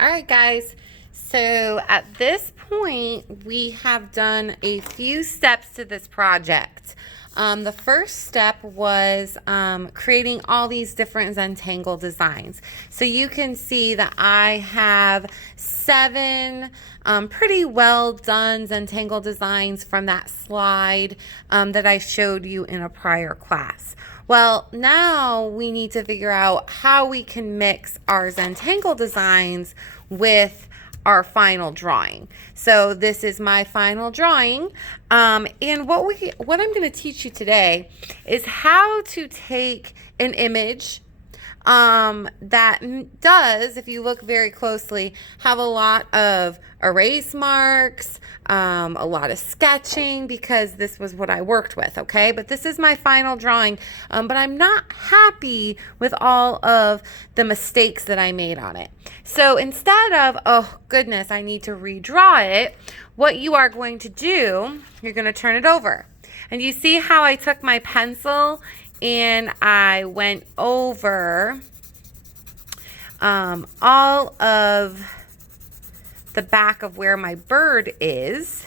All right, guys. So at this point, we have done a few steps to this project. The first step was creating all these different Zentangle designs. So you can see that I have 7 pretty well done Zentangle designs from that slide that I showed you in a prior class. Well, now we need to figure out how we can mix our Zentangle designs with our final drawing. So this is my final drawing. And what I'm going to teach you today is how to take an image that does, if you look very closely, have a lot of erase marks, a lot of sketching, because this was what I worked with, okay? But this is my final drawing, but I'm not happy with all of the mistakes that I made on it. So instead of, oh goodness, I need to redraw it, what you are going to do, you're going to turn it over. And you see how I took my pencil and I went over all of the back of where my bird is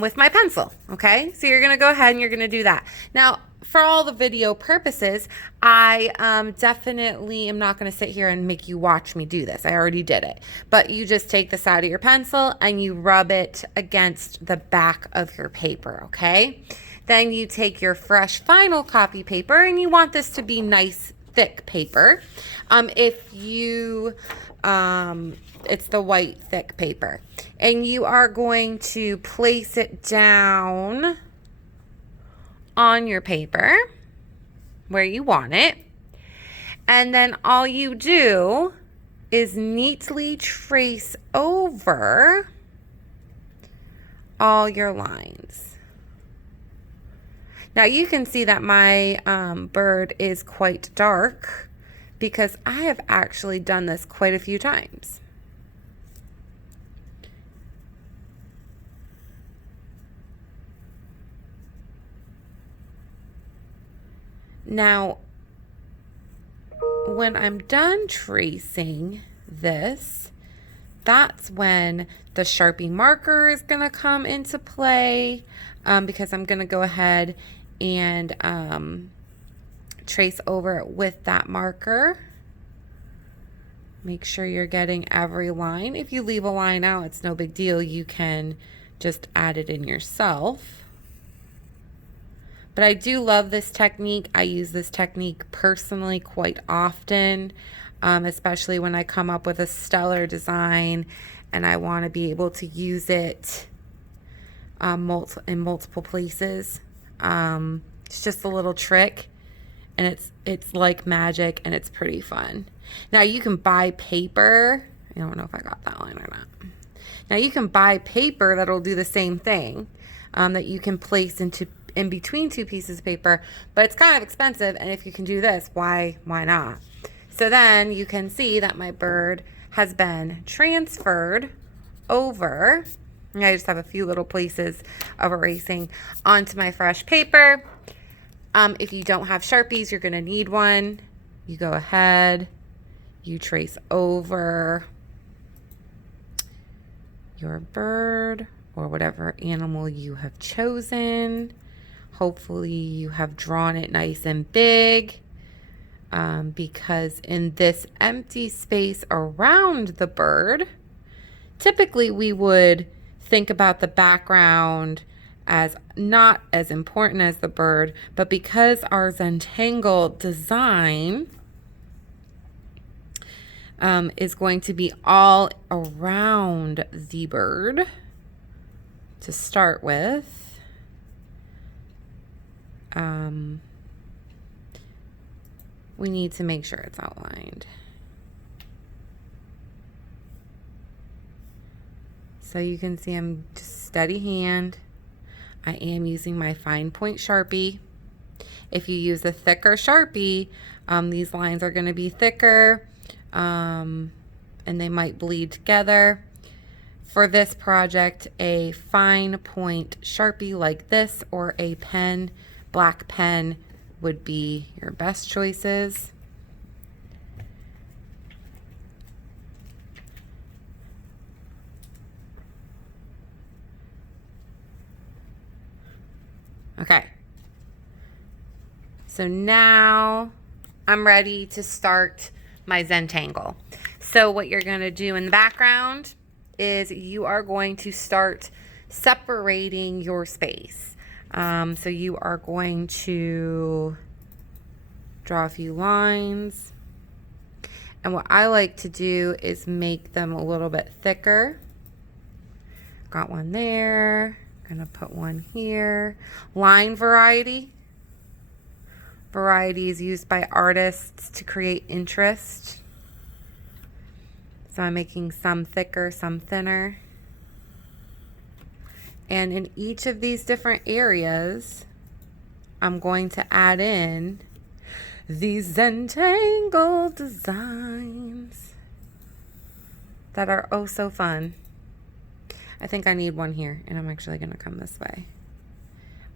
with my pencil, okay? So you're going to go ahead and you're going to do that. Now, for all the video purposes, I definitely am not going to sit here and make you watch me do this. I already did it. But you just take the side of your pencil and you rub it against the back of your paper, okay? Then you take your fresh vinyl copy paper, and you want this to be nice, thick paper. It's the white thick paper. And you are going to place it down on your paper where you want it. And then all you do is neatly trace over all your lines. Now you can see that my bird is quite dark because I have actually done this quite a few times. Now, when I'm done tracing this, that's when the Sharpie marker is going to come into play, because I'm going to go ahead and trace over it with that marker. Make sure you're getting every line. If you leave a line out, it's no big deal. You can just add it in yourself. But I do love this technique. I use this technique personally quite often, especially when I come up with a stellar design and I want to be able to use it in multiple places. It's just a little trick, and it's like magic, and it's pretty fun. Now you can buy paper. I don't know if I got that line or not. Now you can buy paper that'll do the same thing, that you can place in between 2 pieces of paper, but it's kind of expensive, and if you can do this, why not? So then you can see that my bird has been transferred over. I just have a few little places of erasing onto my fresh paper. If you don't have Sharpies, you're going to need one. You go ahead, you trace over your bird or whatever animal you have chosen. Hopefully you have drawn it nice and big, because in this empty space around the bird, typically we would think about the background as not as important as the bird, but because our Zentangle design is going to be all around the bird to start with, we need to make sure it's outlined. So you can see I'm just steady hand. I am using my fine point Sharpie. If you use a thicker Sharpie, these lines are going to be thicker, and they might bleed together. For this project, a fine point Sharpie like this or a pen, black pen, would be your best choices. Okay. So now I'm ready to start my Zentangle. So what you're going to do in the background is you are going to start separating your space. So you are going to draw a few lines. And what I like to do is make them a little bit thicker. Got one there. Gonna put one here. Line variety. Variety is used by artists to create interest. So I'm making some thicker, some thinner. And in each of these different areas, I'm going to add in these Zentangle designs that are oh so fun. I think I need one here, and I'm actually going to come this way.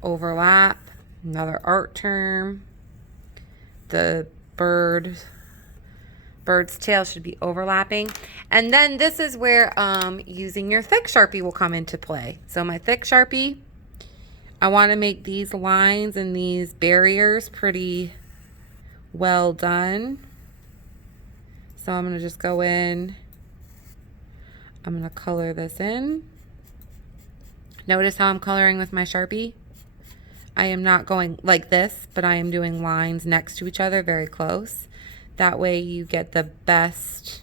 Overlap, another art term. The bird's tail should be overlapping. And then this is where using your thick Sharpie will come into play. So my thick Sharpie, I want to make these lines and these barriers pretty well done. So I'm going to just go in. I'm going to color this in. Notice how I'm coloring with my Sharpie? I am not going like this, but I am doing lines next to each other very close. That way you get the best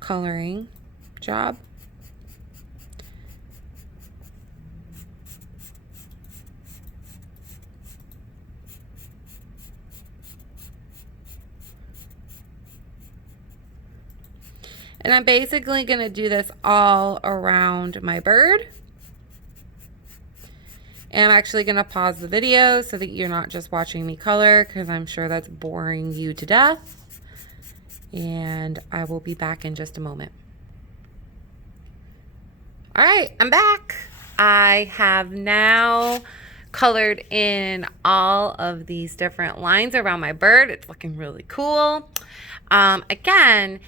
coloring job. And I'm basically going to do this all around my bird. And I'm actually going to pause the video so that you're not just watching me color, because I'm sure that's boring you to death. And I will be back in just a moment. All right, I'm back. I have now colored in all of these different lines around my bird. It's looking really cool. Again,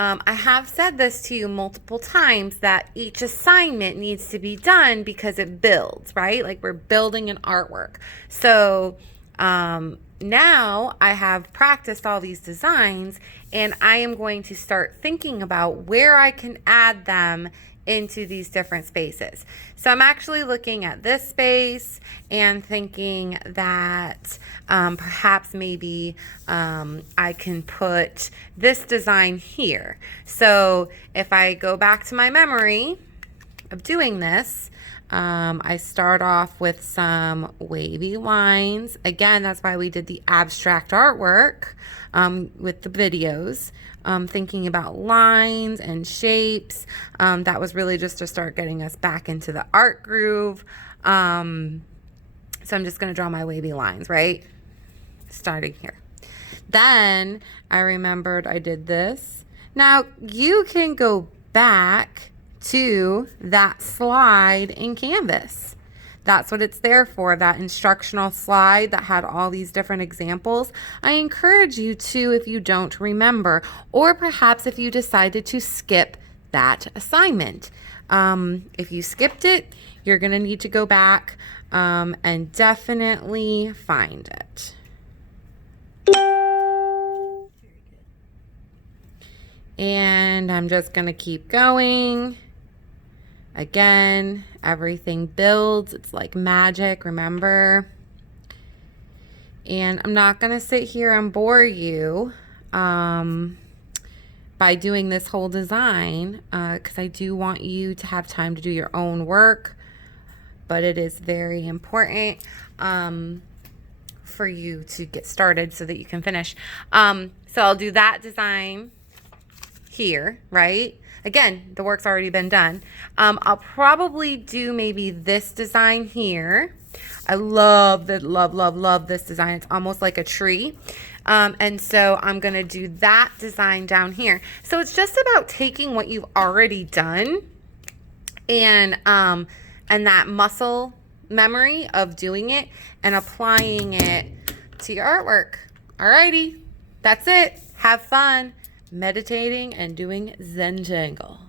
I have said this to you multiple times that each assignment needs to be done because it builds, right? Like we're building an artwork. So now I have practiced all these designs, and I am going to start thinking about where I can add them into these different spaces. So I'm actually looking at this space and thinking that perhaps maybe I can put this design here. So if I go back to my memory of doing this, I start off with some wavy lines. Again, that's why we did the abstract artwork with the videos. Thinking about lines and shapes. That was really just to start getting us back into the art groove. So I'm just going to draw my wavy lines, right? Starting here. Then I remembered I did this. Now you can go back to that slide in Canvas. That's what it's there for, that instructional slide that had all these different examples. I encourage you to, if you don't remember, or perhaps if you decided to skip that assignment. If you skipped it, you're going to need to go back and definitely find it. And I'm just going to keep going. Again, everything builds. It's like magic, remember? And I'm not going to sit here and bore you by doing this whole design because I do want you to have time to do your own work. But it is very important for you to get started so that you can finish. So I'll do that design here, right? Again, the work's already been done. I'll probably do maybe this design here. I love this design. It's almost like a tree. And so I'm going to do that design down here. So it's just about taking what you've already done and that muscle memory of doing it and applying it to your artwork. Alrighty, that's it. Have fun meditating and doing Zentangle.